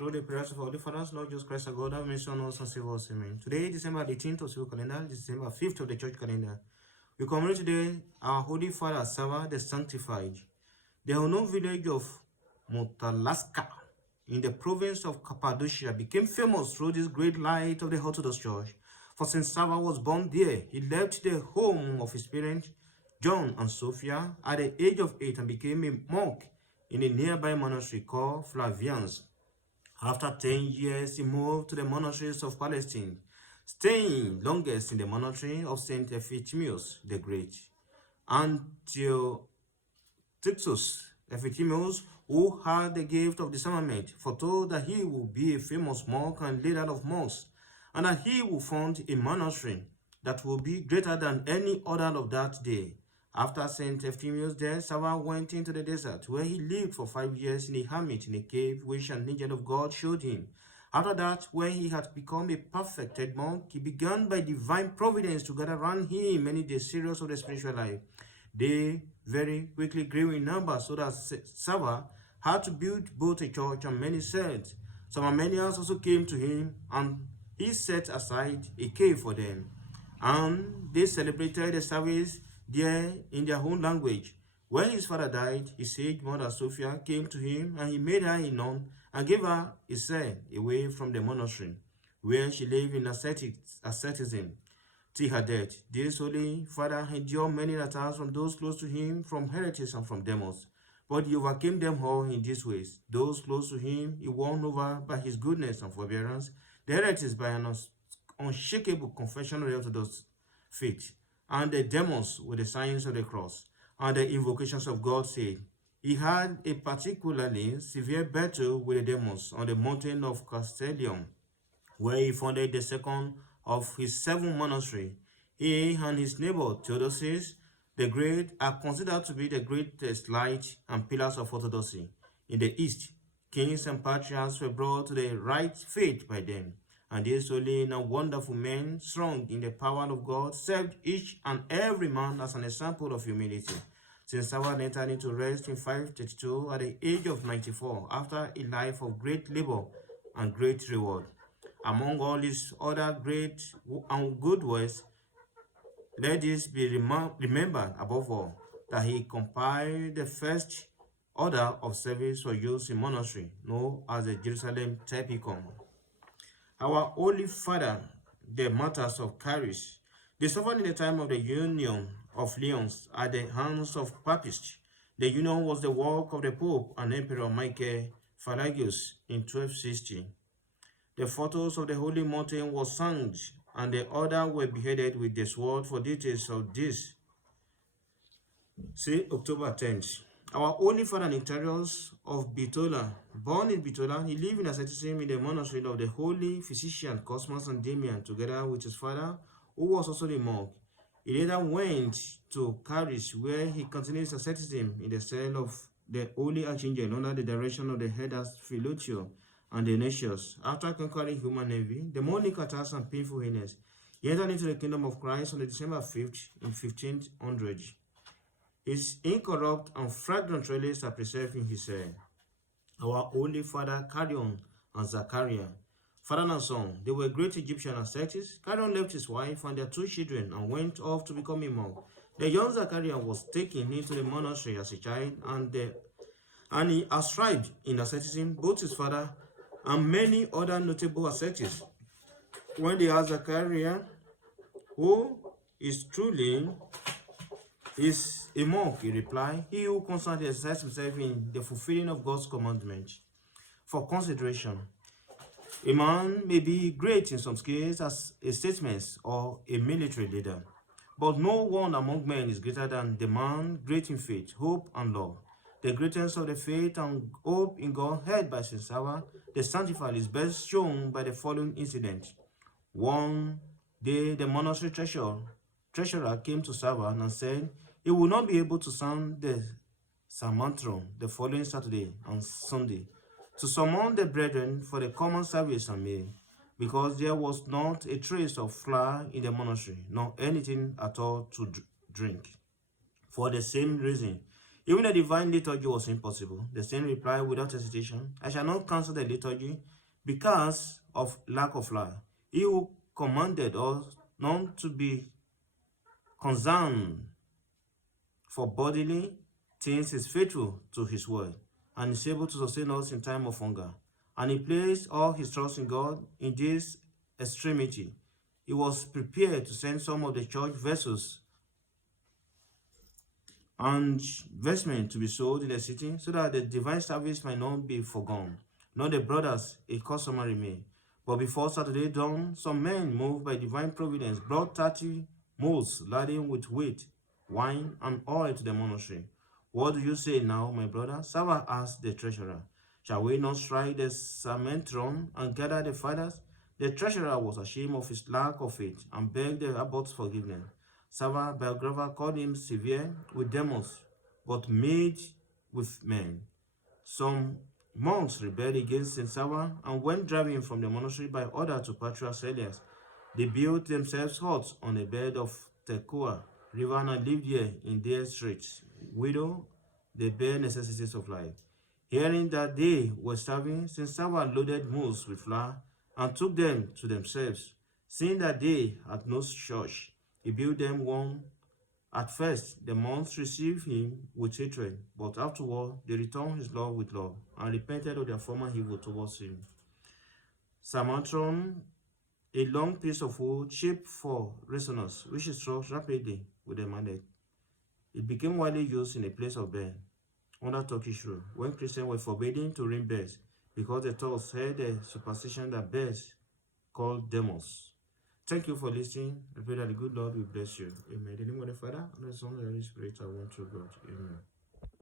Through the prayers of our Holy Fathers, Lord Jesus Christ, our God, have mercy on us and save us. Amen. Today, December 18th of civil calendar, December 5th of the church calendar. We commemorate today our Holy Father, Sava the Sanctified. The unknown village of Motalaska in the province of Cappadocia became famous through this great light of the Orthodox Church. For since Sava was born there, he left the home of his parents, John and Sophia, at the age of 8 and became a monk in a nearby monastery called Flavians. After 10 years, he moved to the monasteries of Palestine, staying longest in the monastery of St. Ephithimus the Great. Antiochus Ephithimus, who had the gift of discernment, foretold that he would be a famous monk and leader of monks, and that he would found a monastery that would be greater than any other of that day. After St. Ephithimus' death, Sava went into the desert, where he lived for 5 years in a hermit in a cave, which an angel of God showed him. After that, when he had become a perfected monk, he began by divine providence to gather around him many the serious of the spiritual life. They very quickly grew in number, so that Sava had to build both a church and many cells. Some Armenians also came to him, and he set aside a cave for them. And they celebrated the service there in their own language. When his father died, his sage mother Sophia came to him, and he made her a nun and gave her a cell away from the monastery, where she lived in asceticism till her death. This holy father endured many attacks from those close to him, from heretics and from demons. But he overcame them all in these ways. Those close to him he won over by his goodness and forbearance, the heretics by an unshakable confession of the Orthodox faith, and the demons with the signs of the cross and the invocations of God's aid. He had a particularly severe battle with the demons on the mountain of Castellium, where he founded the second of his 7 monasteries. He and his neighbor Theodosius the Great are considered to be the greatest light and pillars of orthodoxy. In the East, kings and patriarchs were brought to the right faith by them, and these holy and wonderful men, strong in the power of God, served each and every man as an example of humility. Since Sava entered into rest in 532 at the age of 94, after a life of great labor and great reward. Among all his other great and good works, let this be remembered above all, that he compiled the first order of service for use in monastery, known as the Jerusalem Typicum. Our Holy Father, the martyrs of Caris, they suffered in the time of the Union of Lyons at the hands of papists. The union was the work of the Pope and Emperor Michael Pelagius in 1260. The photos of the Holy Mountain were sung, and the other were beheaded with the sword. For details of this, see October 10th. Our Holy Father Nectarius of Bitola, born in Bitola, he lived in asceticism in the monastery of the holy physician Cosmas and Damian, together with his father, who was also a monk. He later went to Caris, where he continued his asceticism in the cell of the Holy Archangel under the direction of the headers Philutio and Dionysius. After conquering human envy, demonic attacks and painful illness, he entered into the kingdom of Christ on December 5th in 1500. His incorrupt and fragrant relics are preserved in his cell. Our Holy Father Cardion and Zachariah, father and son, they were great Egyptian ascetics. Cardion left his wife and their 2 children and went off to become a monk. The young Zachariah was taken into the monastery as a child, and he ascribed in asceticism both his father and many other notable ascetics. When they asked Zachariah, who is truly is a monk, he replied, he who constantly exercises himself in the fulfilling of God's commandment. For consideration, a man may be great in some skills as a statesman or a military leader, but no one among men is greater than the man great in faith, hope, and love. The greatness of the faith and hope in God held by St. Sava, the sanctified, is best shown by the following incident. One day, the monastery treasurer came to Sava and said he would not be able to sound the psalmantron the following Saturday and Sunday to summon the brethren for the common service and meal, because there was not a trace of flour in the monastery, nor anything at all to drink. For the same reason, Even the divine liturgy was impossible. The saint replied without hesitation, I shall not cancel the liturgy because of lack of light. He who commanded us not to be concerned for bodily things is faithful to his word and is able to sustain us in time of hunger. And he placed all his trust in God in this extremity. He was prepared to send some of the church vessels and vestment to be sold in the city, so that the divine service might not be forgone, nor the brothers a customary remain. But before Saturday dawn, some men, moved by divine providence, brought 30 mules laden with wheat, wine, and oil to the monastery. What do you say now, my brother? Sava asked the treasurer. Shall we not strike the Samentron and gather the fathers? The treasurer was ashamed of his lack of faith and begged the abbot's forgiveness. Sava biographer called him severe with demons, but made with men. Some monks rebelled against Saint Sava and went driving him from the monastery by order to Patriarch Elias. They built themselves huts on the bed of Tekoa river and lived there in their straits, widow the bare necessities of life. Hearing that they were starving, Saint Sava loaded mules with flour and took them to themselves. Seeing that they had no church, he built them one. At first, the monks received him with hatred, but afterward they returned his love with love and repented of their former evil towards him. Samantron, a long piece of wood shaped for resonance, which he struck rapidly with a mallet. It became widely used in a place of bed under Turkish rule, when Christians were forbidden to ring bells because the Turks had a superstition that bells called demos. Thank you for listening. I pray that the good Lord will bless you. Amen. In the name of the Father, and the Son, and the Holy Spirit, I want to God. Amen.